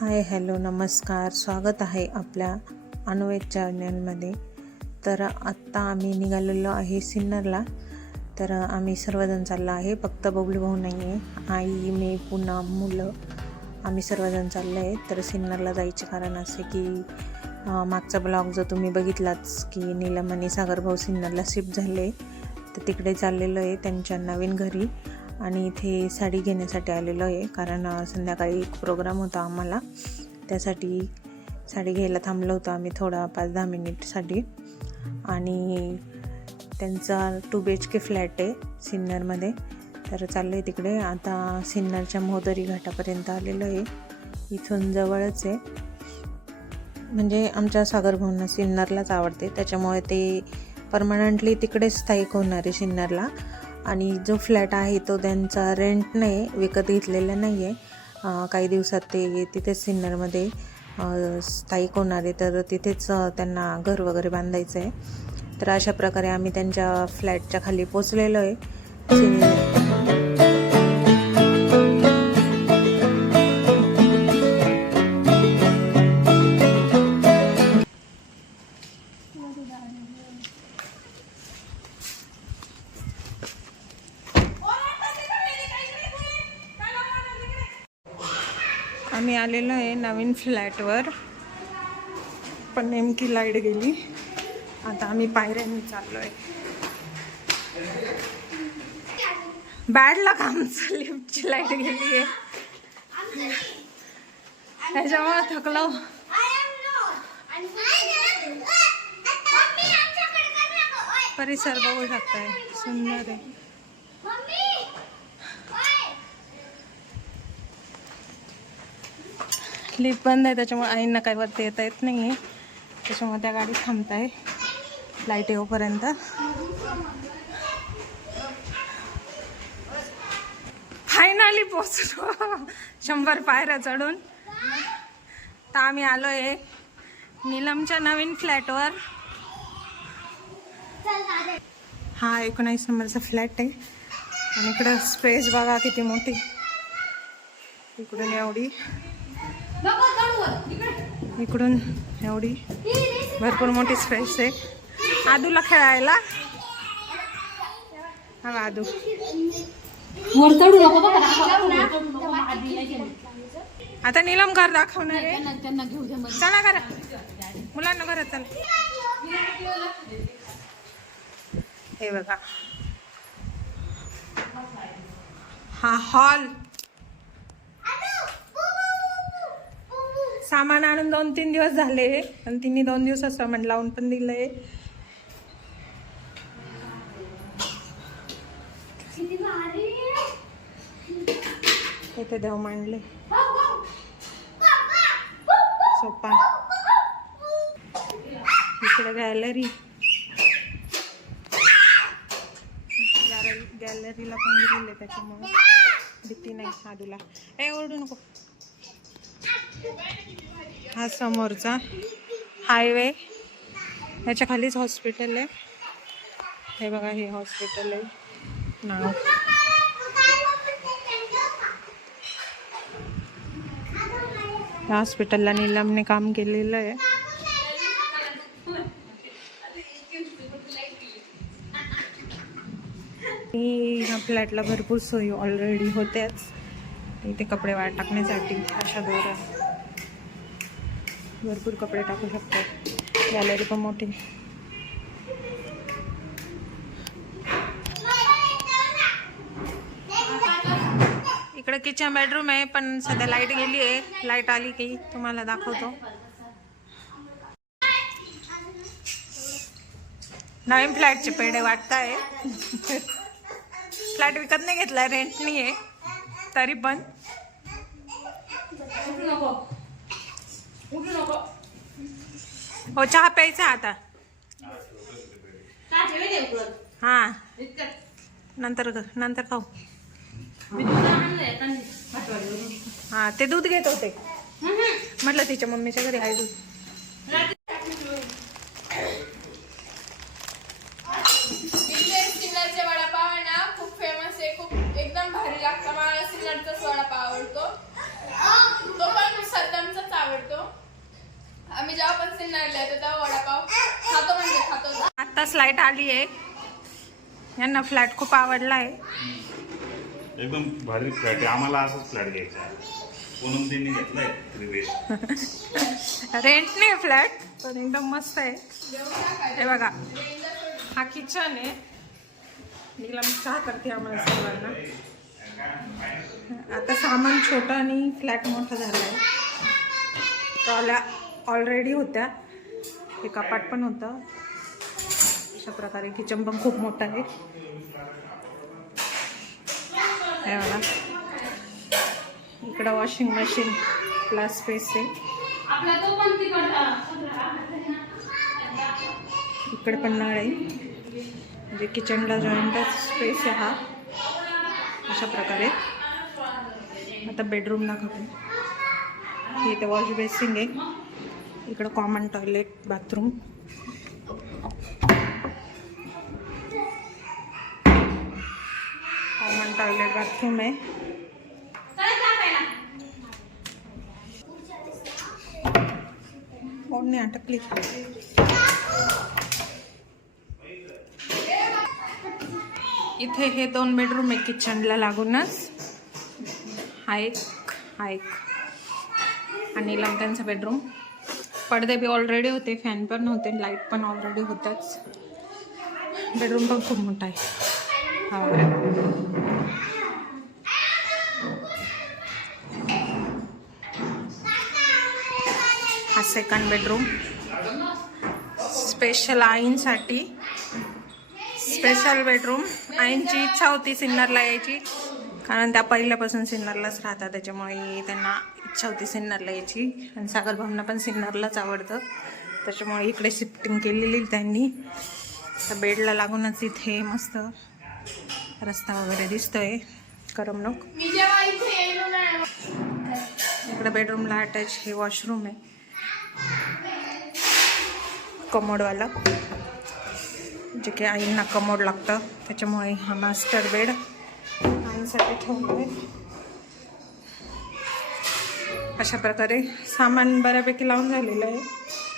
Hi hello नमस्कार. स्वागत आहे आपल्या अनुवेद चॅनलमध्ये. तर आत्ता आम्ही निघालेलो आहे सिन्नरला. तर आम्ही सर्वजण चाललो आहे. फक्त बबलू भाऊ नाही आहे. आई मी पुन्हा मुलं. आम्ही सर्वजण चाललो आहे. तर सिन्नरला जायचे कारण असे की मागचा ब्लॉग जो तुम्ही बघितलाच की नीलम आणि सागरभाऊ सिन्नरला शिफ्ट झाले. तर तिकडे चाललेलो आहे त्यांच्या नवीन घरी. आणि इथे साडी घेण्यासाठी आलेलो आहे. कारण संध्याकाळी एक प्रोग्राम होता आम्हाला. त्यासाठी साडी घ्यायला थांबलो होतो आम्ही थोडा पाच दहा मिनिटसाठी आणि त्यांचा two B H K flat आहे सिन्नरमध्ये तर चाललं आहे तिकडे. आता सिन्नरच्या मोहदरी घाटापर्यंत आलेलो आहे. इथून जवळच आहे. म्हणजे आमच्या सागर सिन्नरलाच आवडते. त्याच्यामुळे ते परमनंटली तिकडेच स्थायिक होणार आहे सिन्नरला. आणि जो फ्लॅट आहे तो त्यांचा रेंटने विकत घेतलेला नाही आहे काही दिवसात ते तिथेच सिन्नरमध्ये स्थायिक होणार आहे. तर तिथेच त्यांना घर वगैरे बांधायचं आहे तर अशा प्रकारे आम्ही त्यांच्या फ्लॅटच्या खाली पोचलेलो आहे आलेलो आहे नवीन फ्लॅटवर. पण नेमकी लाइट गेली. आता आम्ही पायऱ्यांनी चाललो आहे बॅड लक आमचं लिफ्टची लाइट गेली आहे. त्याच्यामुळे थकलो. परिसर बघू शकताय. सुंदर आहे. लिप बंद आहे त्याच्यामुळे आईंना काही वरती येता येत नाही आहे त्याच्यामुळे त्या गाडी थांबत आहे लाइट येऊपर्यंत फायनली पोचलो शंभर पायऱ्या चढून. तर आम्ही आलो आहे नीलमच्या नवीन फ्लॅटवर. हा एकोणावीस नंबरचा फ्लॅट आहे. आणि इकडं स्पेस बघा किती मोठी. इकडून एवढी. इकडून एवढी भरपूर मोठी स्पेस आहे. आदूला खेळायला. हा आदू. आता नीलम घर दाखवणार आहे. चला घरात. मुलांना घरात चला. हे बघा. हा हॉल सामान आणून दोन तीन दिवस झाले. आणि तिने दोन दिवस सामान लावून पण दिलंय. इथे देव मांडले. सोपा. इकडे गॅलरी गॅलरीला पण गेले त्याच्यामुळे. भीती नाही साधूला. ए ओरडू नको. हा समोरचा हायवे. याच्या खालीच हॉस्पिटल आहे. हे बघा हे हॉस्पिटल आहे. नाव. या हॉस्पिटलला नीलमने काम केलेलं आहे. ह्या फ्लॅटला भरपूर सोयी ऑलरेडी होत्याच. इथे कपडे वाट टाकण्यासाठी अशा दोऱ्या. भरपूर कपडे टाकू शकतात गॅलरी पण मोठी. इकडे किचन बेडरूम आहे पण सध्या लाइट गेली आहे. लाइट आली की तुम्हाला दाखवतो. नवीन फ्लॅटचे पेढे वाटताय. फ्लॅट विकत नाही घेतला रेंट नाही आहे तरी पण. उठू नको. हो चहा प्यायचा आता. का ठेवे दे उकळत. हां. इतकं नंतर नंतर खाऊ. मी तुला आणलंय आता पाठवायला हां ते दूध घेत होते. म्हटलं तिच्या मम्मीच्या घरी आहे दूध सिन्नरचे वडापाव आहे ना खूप फेमस आहे खूप एकदम भारी लागतं मला सिन्नरचाच वडापाव आवडतो तो पण सद्दामचा लाइट आली आहे. यांना फ्लॅट खूप आवडला आहे. एकदम भारी फ्लॅट आहे. आम्हाला असाच फ्लॅट घ्यायचा आहे. घेतलाय रेंट नाही फ्लॅट पण एकदम मस्त आहे. हे बघा. हा किचन आहे. नीलम चहा करते आम्हाला सर्वांना. आता सामान छोटं आणि फ्लॅट मोठा झाला आहे ट्रॉल्या ऑलरेडी होत्या. हे कपाट पण होतं. अशा प्रकारे किचन पण खूप मोठं आहे. बघा. इकडं वॉशिंग मशीन प्लस स्पेस आहे. इकडे पण नळ आहे. म्हणजे किचनला जॉईंटच स्पेस आहे हा. अशा प्रकारे. आता बेडरूम दाखवते इथे वॉश बेसिंग आहे. इकडं common toilet bathroom common toilet bathroom आहे. ओढणी अटकली. इथे हे दोन बेडरूम आहे किचनला लागूनच. हा एक हा एक. आणि त्यांचा बेडरूम पडदे बी ऑलरेडी होते फॅन पण होते लाइट पण ऑलरेडी होत्याच बेडरूम पण खूप मोठा आहे. हा. सेकंड बेडरूम स्पेशल आईंसाठी स्पेशल बेडरूम आईंची इच्छा होती सिन्नरला यायची. कारण त्या पहिल्यापासून सिन्नरलाच राहतात. त्याच्यामुळे त्यांना इच्छा होती सिन्नरला यायची. आणि सागर भावना पण सिन्नरलाच आवडतं. त्याच्यामुळे इकडे शिफ्टिंग केलेली त्यांनी. तर बेडला लागूनच इथे मस्त रस्ता वगैरे दिसतोय. करमणूक. इकडे बेडरूमला अटॅच हे वॉशरूम आहे. कमोडवाला. जे की आईंना कमोड लागतं. त्याच्यामुळे हा मास्टर बेड आईंसाठी ठेवलं आहे अशा प्रकारे सामान बऱ्यापैकी लावून झालेलं आहे.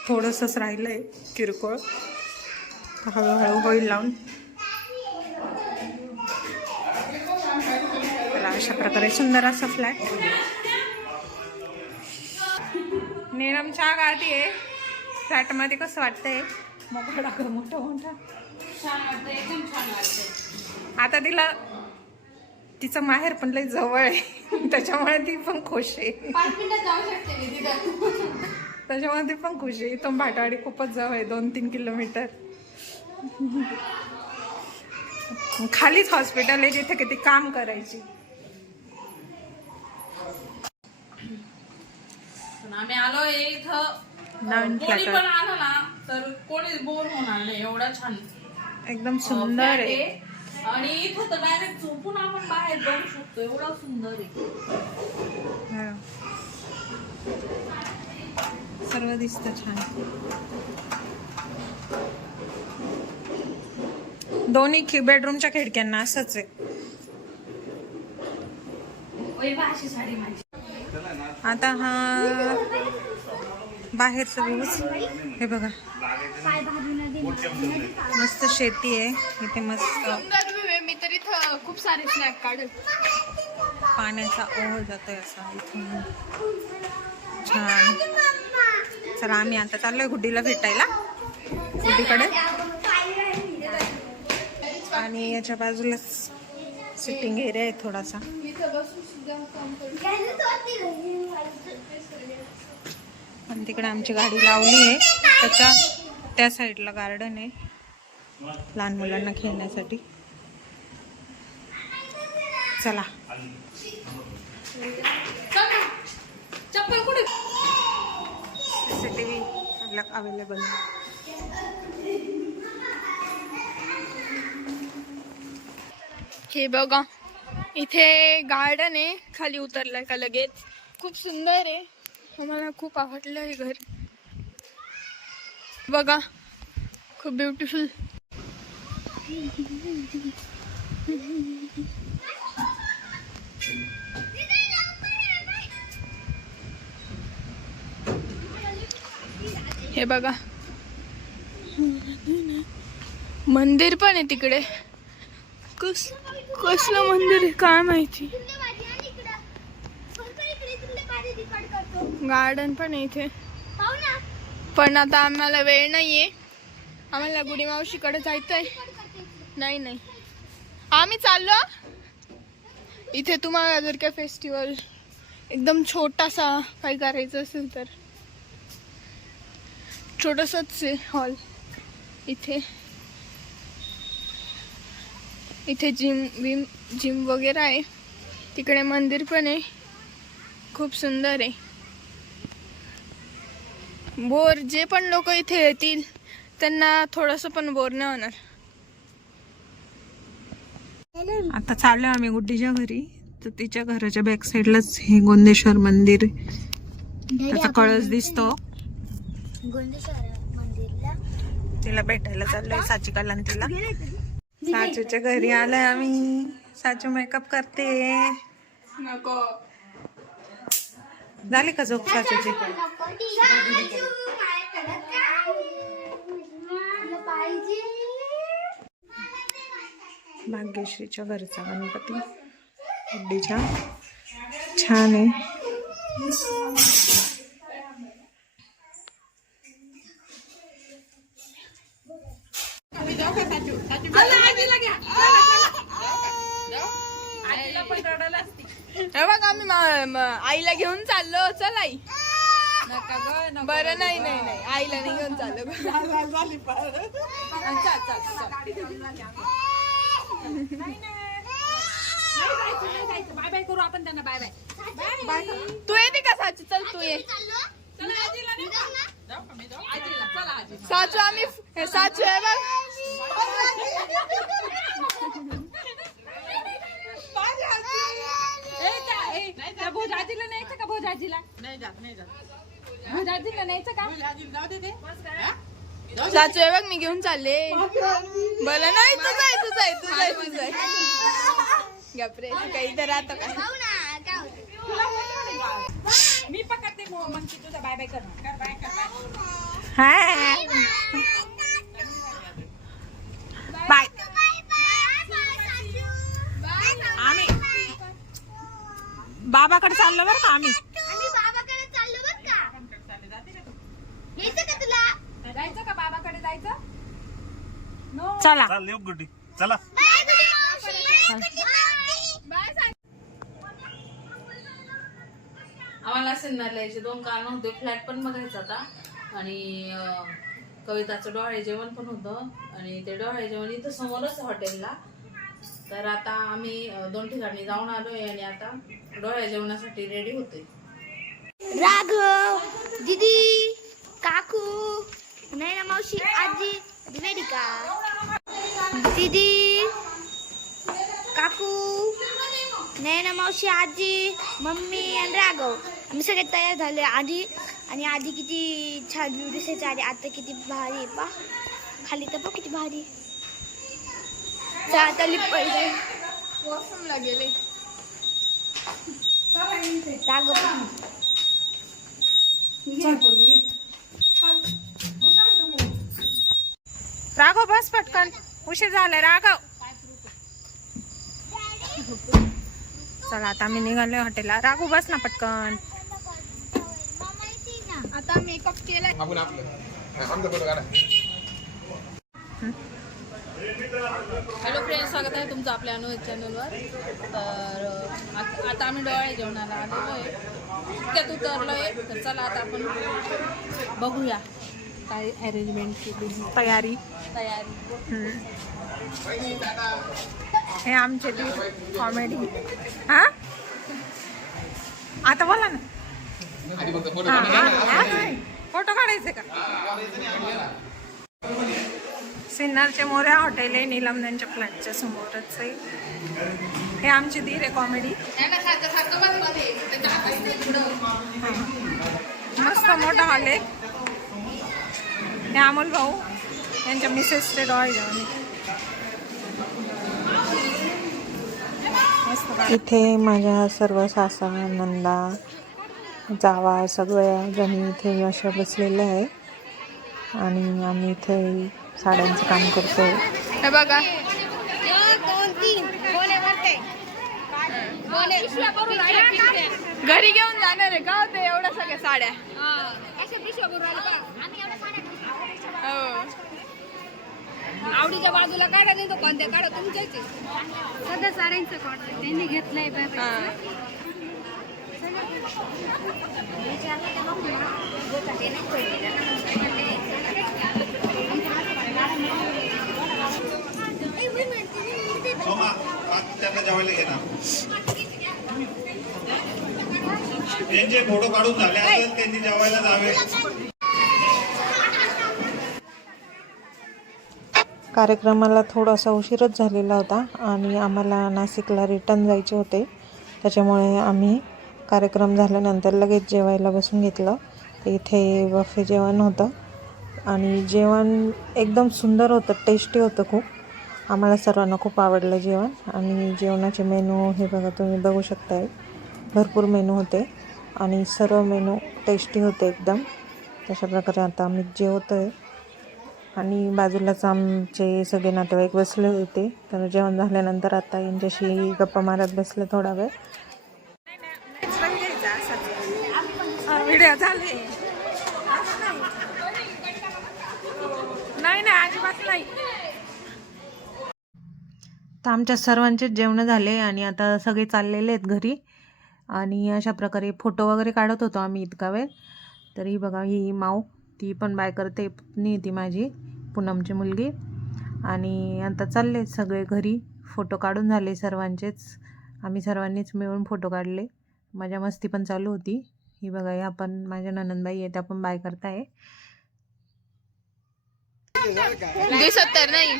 थोडंसंच राहिलं आहे किरकोळ. हळूहळू होईल लावून. अशा प्रकारे सुंदर असा फ्लॅट नेरमच्या गाठी आहे फ्लॅटमध्ये कसं वाटतंय? मोठा टाका मोठा मोठा छान वाटतं एकदम छान वाटतं आता तिला तिचं माहेर पण लई जवळ आहे. त्याच्यामुळे ती पण खुश आहे. पाच मिनिटात जाऊ शकते मी तिथं. त्याच्यामुळे ती पण खुश आहे. इथून भाटवाडी खूपच जवळ आहे दोन तीन किलोमीटर. खालीच हॉस्पिटल आहे जिथे किती काम करायची. आम्ही आलो इथं. नवीन कोणी flat पण आलं ना तर कोणी बोर होणार नाही एवढा छान. एकदम सुंदर flat आहे. आणि इथं तर डायरेक्ट झोपून आपण बाहेर बघू शकतो एवढा सुंदर आहे. हा. सर्व दिसतं छान. दोन्ही खि बेडरूमच्या खिडक्यांना असंच आहे. ओय बा, अशी साडी माझी. आता हा बाहेरचा व्ह्यूज हे बघा. मस्त शेती आहे. इथे मस्त. मी तर इथं खूप सारे स्नॅप काढेल. पाण्याचा ओघ जातोय असा इथून. छान. चला आम्ही आता चाललोय गुड्डीला भेटायला. गुड्डीकडे. आणि याच्या बाजूलाच सिटिंग एरिया आहे थोडासा इथं बसून सुद्धा काम करू आणि तिकडे आमची गाडी लावली आहे. त्याच्या त्या साईडला गार्डन आहे. लहान मुलांना खेळण्यासाठी. चला. चप्पल अवेलेबल हे बघा इथे गार्डन आहे. खाली उतरलंय का लगेच? खूप सुंदर आहे. मला खूप आवडलं हे घर. बघा खूप ब्युटिफुल हे बघा. मंदिर पण आहे तिकडे. कस कसलं मंदिर आहे? काय माहिती? गार्डन पण आहे इथे. पण आता आम्हाला वेळ नाहीये. आम्हाला गुडी मावशीकडे जायचंय. नाही नाही. आम्ही चाललो. इथे तुम्हाला जर काय फेस्टिवल एकदम छोटासा काही करायचं असेल तर. छोटसच आहे हॉल इथे. इथे जिम विम जिम वगैरे आहे. तिकडे मंदिर पण आहे. खूप सुंदर आहे. बोर जे पण लोक इथे येतील त्यांना थोडस पण बोर नाही होणार. आता चाललो आम्ही गुड्डीच्या घरी. तर तिच्या घराच्या बॅक साईडलाच हे गोंदेश्वर मंदिर. त्याचा कळस दिसतो. तिला भेटायला चाललोय साचिकाला आणि तिला. साचूच्या घरी आलोय आम्ही. साचू मेकअप करते. नको. झाली का झोप साचूची भाग्यश्रीच्या घरचा गणपती. गुड्डीच्या छान आहे. हे बघ आम्ही मा- म- आईला घेऊन चाललो. चल आई. बरं नाही नाही नाही. आईला नाही घेऊन चाललो बाय बाय करू आपण त्यांना बाय बाय. तू येते का साचू चल तू ये. साचू आम्ही हे साचू आहे बघ. भोजाजीला न्यायचं का भोजाजीला नाही जात नाही जात. भोजाजीला न्यायचं का? साचू आहे बघ मी घेऊन चालले. बरं नाही तुझं आहे तुझं आहे तुझं आहे तुझं आहे गपरे तू काही इथं राहतो का? मी पकडते मग ती तुझा बाय बाय कर कर बाय कर बाय. हाय. बाय आम्ही बाबाकडे चाललो बरं का आम्ही. जायचं का बाबाकडे जायचं? चला. चाल येऊ गुड्डी. चला. आम्हाला सिन्नरला यायचे दोन कारण होते. फ्लॅट पण बघायचा होता. आणि अं, कविताचं डोहाळे जेवण पण होतं. आणि ते डोहाळे जेवण इथं समोरच हॉटेलला. तर आता आम्ही अं, दोन ठिकाणी जाऊन आलोय आणि आता डोहाळे जेवणासाठी रेडी होते राघव दीदी काकू नैना मावशी आजी वेदिका दीदी काकू नैना मावशी आजी मम्मी आणि राघव. आम्ही सगळे तयार झाले आधी. आणि आधी किती छान दिसायचे आधी. आता किती भारी आहे पा खाली तर पा किती भारी आता लिपायचे वॉशरूमला गेले राघव बस पटकन. उशीर झालाय राघव. चला आता आम्ही निघालोय हॉटेलला. राघव बस ना पटकन. आता मेकअप केलाय. हॅलो फ्रेंड्स स्वागत आहे तुमचं आपल्या अनुभव चॅनलवर तर आत- आम्ही डोहाळे जेवणाला आलेलो आहे इतक्यात उतरलो आहे तर चला आता आपण बघूया काय अरेंजमेंट केली तयारी. तयारी. हम्म. हे आमचे ती कॉमेडी हा? आता बोला ना. हा, हा, हा. फोटो काढायचे का? सिन्नरचे मोऱ्या हॉटेल आहे नीलमण्यांच्या फ्लॅटच्या समोरच आहे. हे आमची धीर आहे कॉमेडी. मस्त मोठा हॉल आहे. हे अमोल भाऊ यांच्या मिसेसचे डॉल जेवण इथे माझ्या सर्व सासा नंदा जावा सगळ्या जणी इथे अशा बसलेल्या आहे आणि आम्ही इथे साड्यांचं काम करतोय. हे बघा. घरी घेऊन जाणार आहे का होते एवढ्या सगळ्या साड्या. हो. आवडीच्या बाजूला काढा नाही तो कोणत्या काढा तुमच्याच सध्या साड्यांचं कॉन्टॅक्ट त्यांनी घेतलंय हा. त्यांना जेवायला त्यांचे फोटो काढून झाले असेल त्यांनी जेवायला जावे. कार्यक्रमाला थोडासा उशीरच झालेला होता आणि आम्हाला नाशिकला रिटर्न जायचे होते. त्याच्यामुळे आम्ही कार्यक्रम झाल्यानंतर लगेच जेवायला बसून घेतलं. इथे बफे जेवण होतं. आणि जेवण एकदम सुंदर होतं टेस्टी होतं खूप. आम्हाला सर्वांना खूप आवडलं जेवण. आणि जेवणाचे मेनू हे बघा तुम्ही बघू शकताय. भरपूर मेनू होते. आणि सर्व मेनू टेस्टी होते एकदम. तशा प्रकारे आता आम्ही जेवतो आहे आणि बाजूलाच आमचे सगळे नातेवाईक बसले होते. तर जेवण झाल्यानंतर आता यांच्याशी गप्पा मारत बसले थोडा वेळ. व्हिडिओ नाही नाही अजिबात नाही. तर आमच्या सर्वांचेच जेवणं झाले आणि आता सगळे चाललेले आहेत घरी. आणि अशा प्रकारे फोटो वगैरे काढत होतो आम्ही इतका वेळ. तर ही बघा ही माऊ ती पण बाय करते. पत्नी ती माझी पूनमची मुलगी. आणि आता चालले सगळे घरी. फोटो काढून झाले सर्वांचेच. आम्ही सर्वांनीच मिळून फोटो काढले. मजा मस्ती पण चालू होती. ही बघा ह्या पण माझ्या ननंदबाई आहे त्या पण बाय करताय. दिसत तर नाही.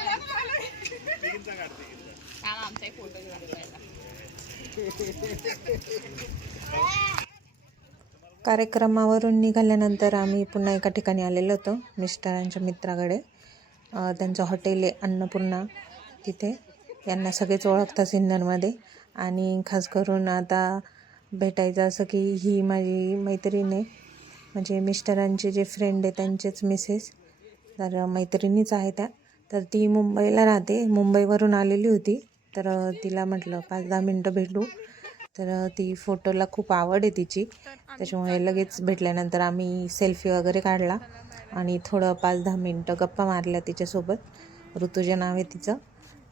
कार्यक्रमावरून निघाल्यानंतर आम्ही पुन्हा एका ठिकाणी आलेलो होतो मिस्टरांच्या मित्राकडे. त्यांचं हॉटेल आहे अन्नपूर्णा तिथे. यांना सगळेच ओळखतात सिन्नरमध्ये. आणि खास करून आता भेटायचं असं की ही माझी मैत्रीण आहे. म्हणजे मिस्टरांचे जे फ्रेंड आहे त्यांचेच मिसेस तर मैत्रिणीच आहे त्या. तर ती मुंबईला राहते. मुंबईवरून आलेली होती. तर तिला म्हटलं पाच दहा मिनटं भेटू. तर ती फोटोला खूप आवड आहे तिची. त्याच्यामुळे लगेच भेटल्यानंतर आम्ही सेल्फी वगैरे काढला आणि थोडं पाच दहा मिनटं गप्पा मारल्या तिच्यासोबत. ऋतुजा नाव आहे तिचं.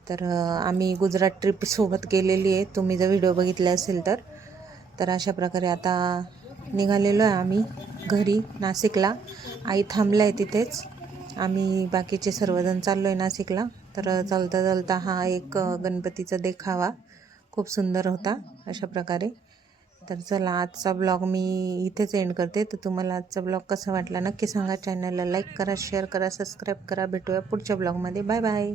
तर आम्ही गुजरात ट्रिपसोबत केलेली गेलेली आहे. तुम्ही जर व्हिडिओ बघितले असेल तर. तर अशा प्रकारे आता निघालेलो आहे आम्ही घरी नाशिकला. आई थांबलं आहे तिथेच. आम्ही बाकीचे सर्वजण चाललो आहे नाशिकला. तर चालता चालता हा एक गणपतीचा देखावा खूप सुंदर होता अशा प्रकारे. तर चला आजचा ब्लॉग मी इथेच एंड करते. तर तुम्हाला आजचा ब्लॉग कसा वाटला नक्की सांगा. चॅनलला लाईक करा शेअर करा सबस्क्राईब करा. भेटूया पुढच्या ब्लॉगमध्ये. Bye bye